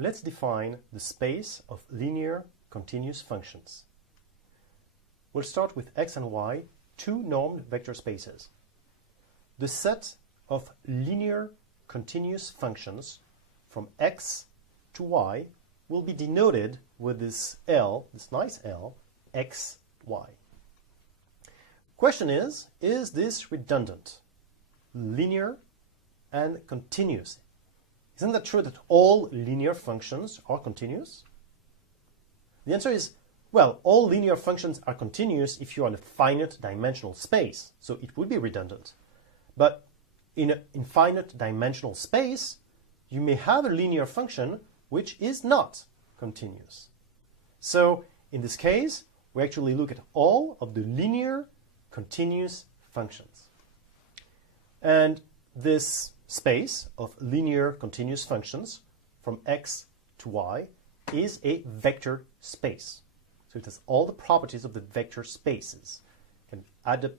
let's define the space of linear continuous functions. We'll start with x and y, two normed vector spaces. The set of linear continuous functions from x to y will be denoted with this L, this nice L, x, y. Question is this redundant, linear, and continuous? Isn't that true that all linear functions are continuous? The answer is, well, all linear functions are continuous if you're in a finite dimensional space, so it would be redundant. But in an infinite dimensional space, you may have a linear function which is not continuous. So in this case, we actually look at all of the linear continuous functions. And this space of linear continuous functions from x to y is a vector space. So it has all the properties of the vector spaces. You can add up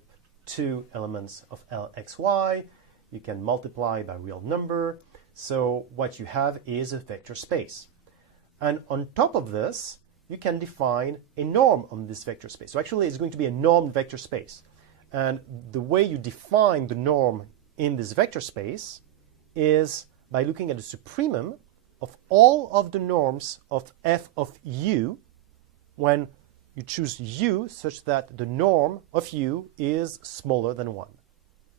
two elements of Lxy, you can multiply by real number, so what you have is a vector space. And on top of this, you can define a norm on this vector space. So actually it's going to be a normed vector space. And the way you define the norm in this vector space is by looking at the supremum of all of the norms of f of u when you choose u such that the norm of u is smaller than 1.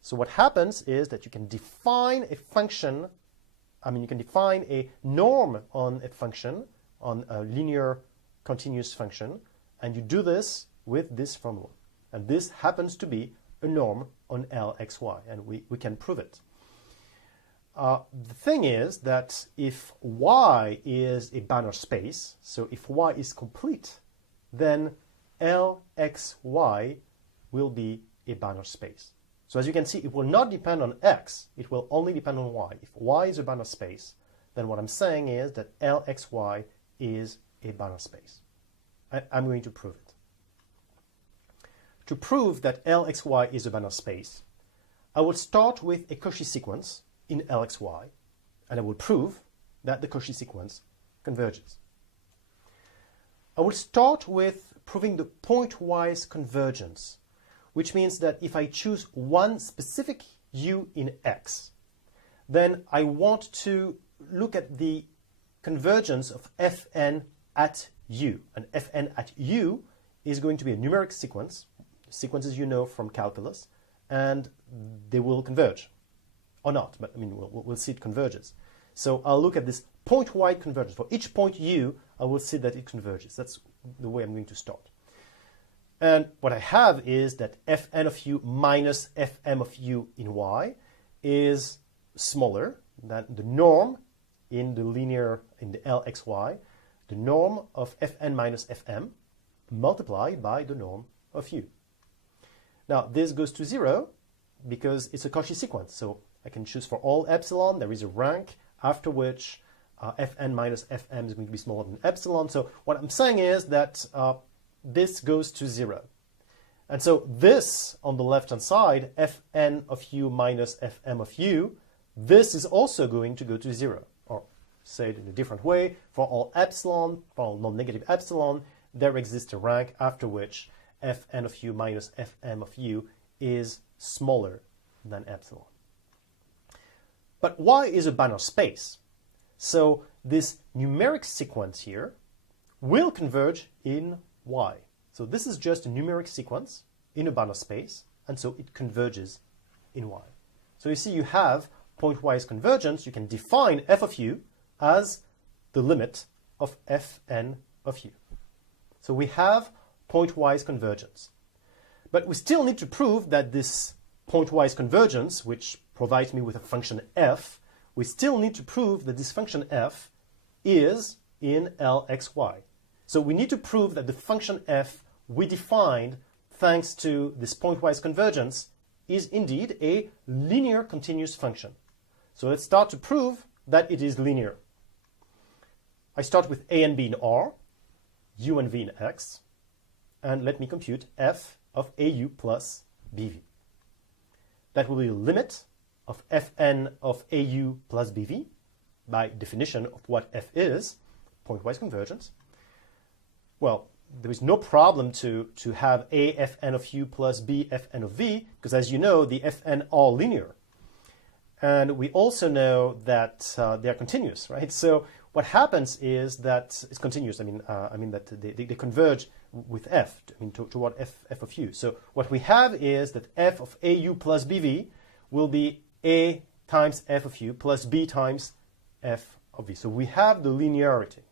So what happens is that you can define a function, you can define a norm on a function, on a linear continuous function, and you do this with this formula. And this happens to be a norm on Lxy, and we can prove it. The thing is that if y is a Banach space, so if y is complete, then Lxy will be a Banach space. So as you can see, it will not depend on x, it will only depend on y. If y is a Banach space, then what I'm saying is that Lxy is a Banach space. I'm going to prove it. To prove that Lxy is a Banach space, I will start with a Cauchy sequence in Lxy, and I will prove that the Cauchy sequence converges. I will start with proving the pointwise convergence, which means that if I choose one specific u in x, then I want to look at the convergence of fn at u. And fn at u is going to be a numeric sequence, sequences you know from calculus, and they will converge. Or not, but we'll see it converges. So I'll look at this point-wide convergence. For each point u, I will see that it converges. That's the way I'm going to start. And what I have is that fn of u minus fm of u in y is smaller than the norm in the Lxy, the norm of fn minus fm multiplied by the norm of u. Now this goes to 0 because it's a Cauchy sequence. So I can choose for all epsilon, there is a rank after which fn minus fm is going to be smaller than epsilon. So what I'm saying is that this goes to 0. And so this, on the left-hand side, fn of u minus fm of u, this is also going to go to 0. Or say it in a different way, for all epsilon, for all non-negative epsilon, there exists a rank after which fn of u minus fm of u is smaller than epsilon. But y is a Banach space. So this numeric sequence here will converge in y. So this is just a numeric sequence in a Banach space, and so it converges in y. So you see you have pointwise convergence. You can define f of u as the limit of fn of u. So we have pointwise convergence. But we still need to prove that this pointwise convergence, which provides me with a function f, we still need to prove that this function f is in Lxy. So we need to prove that the function f we defined thanks to this pointwise convergence is indeed a linear continuous function. So let's start to prove that it is linear. I start with a and b in R, u and v in x, and let me compute f of au plus bv. That will be the limit of fn of au plus bv by definition of what f is, pointwise convergence. Well, there is no problem to have a fn of u plus b fn of v, because as you know, the fn are linear. And we also know that they are continuous, right? So what happens is that it's continuous. I mean that they converge with f, toward f of u. So what we have is that f of au plus bv will be a times f of u plus b times f of v. So we have the linearity.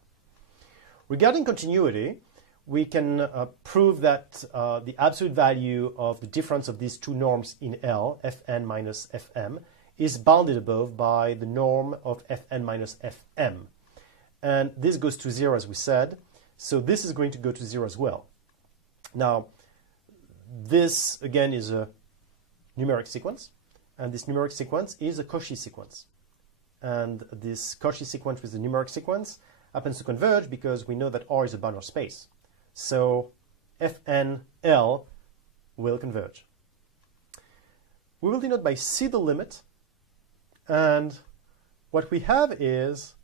Regarding continuity, we can prove that the absolute value of the difference of these two norms in L, fn minus fm, is bounded above by the norm of fn minus fm. And this goes to 0, as we said. So this is going to go to 0 as well. Now, this, again, is a numeric sequence. And this numeric sequence is a Cauchy sequence. And this Cauchy sequence with the numeric sequence happens to converge because we know that R is a Banach space. So FNL will converge. We will denote by C the limit. And what we have is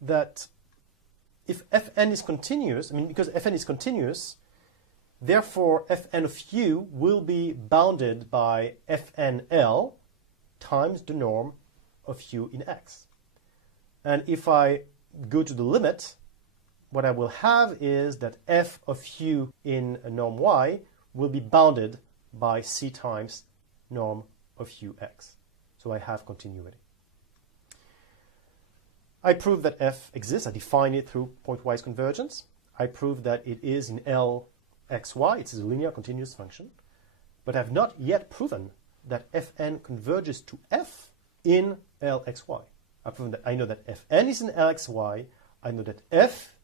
that if Fn is continuous, because Fn is continuous, therefore Fn of u will be bounded by Fnl times the norm of u in x. And if I go to the limit, what I will have is that f of u in a norm y will be bounded by c times norm of ux. So I have continuity. I prove that f exists. I define it through pointwise convergence. I prove that it is in Lxy. It is a linear continuous function. But I have not yet proven that fn converges to f in Lxy. I've proven that I know that fn is in Lxy. I know that f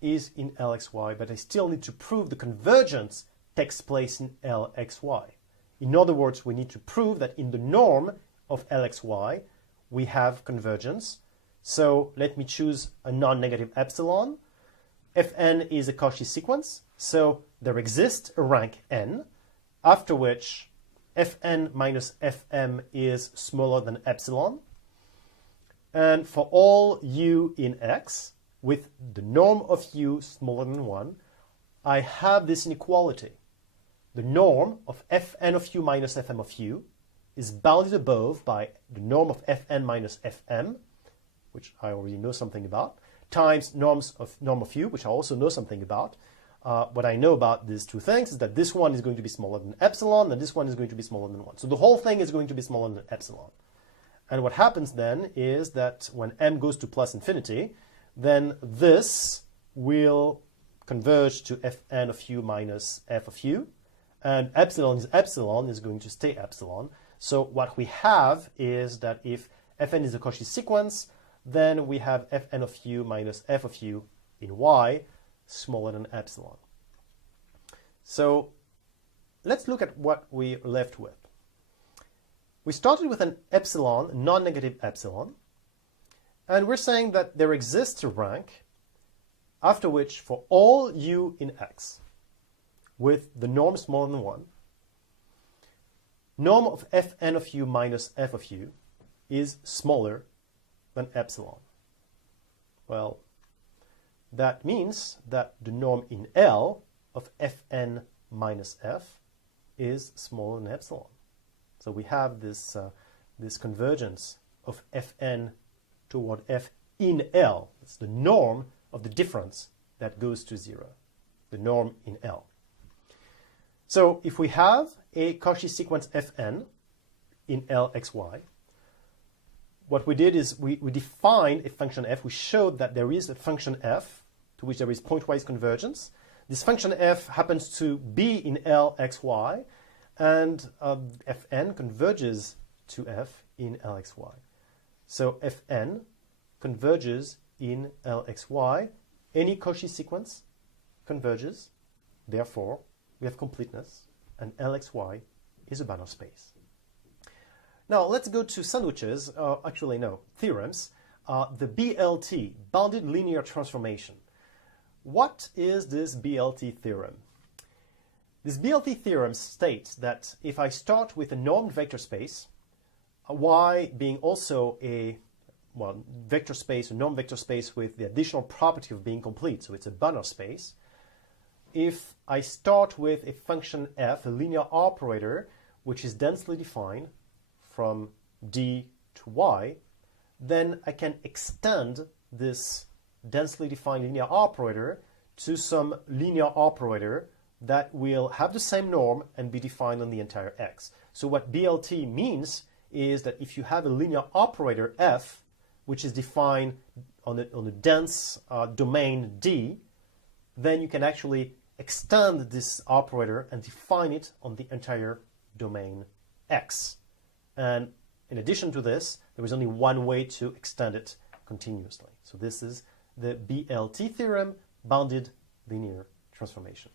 is in Lxy, but I still need to prove the convergence takes place in Lxy. In other words, we need to prove that in the norm of Lxy, we have convergence. So let me choose a non-negative epsilon. Fn is a Cauchy sequence, so there exists a rank n, after which Fn minus Fm is smaller than epsilon. And for all u in x, with the norm of u smaller than 1, I have this inequality. The norm of Fn of u minus Fm of u is bounded above by the norm of Fn minus Fm, which I already know something about, times norm of u, which I also know something about. What I know about these two things is that this one is going to be smaller than epsilon, and this one is going to be smaller than 1. So the whole thing is going to be smaller than epsilon. And what happens then is that when m goes to plus infinity, then this will converge to Fn of u minus f of u, and epsilon is going to stay epsilon. So what we have is that if Fn is a Cauchy sequence, then we have Fn of u minus f of u in y smaller than epsilon. So let's look at what we're left with. We started with an epsilon, non-negative epsilon, and we're saying that there exists a rank after which for all u in x with the norm smaller than 1, norm of Fn of u minus f of u is smaller than epsilon. Well, that means that the norm in L of Fn minus f is smaller than epsilon. So we have this, this convergence of Fn toward f in L. It's the norm of the difference that goes to 0, the norm in L. So if we have a Cauchy sequence Fn in Lxy, what we did is we defined a function f. We showed that there is a function f to which there is pointwise convergence. This function f happens to be in Lxy, and Fn converges to f in Lxy. So Fn converges in Lxy. Any Cauchy sequence converges. Therefore, we have completeness, and Lxy is a Banach space. Now, let's go to sandwiches, theorems. The BLT, bounded linear transformation. What is this BLT theorem? This BLT theorem states that if I start with a normed vector space, y being also a vector space, a norm-vector space with the additional property of being complete, so it's a Banach space. If I start with a function f, a linear operator, which is densely defined from D to Y, then I can extend this densely defined linear operator to some linear operator that will have the same norm and be defined on the entire X. So what BLT means is that if you have a linear operator f, which is defined on a dense domain D, then you can actually extend this operator and define it on the entire domain X. And in addition to this, there is only one way to extend it continuously. So this is the BLT theorem, bounded linear transformation.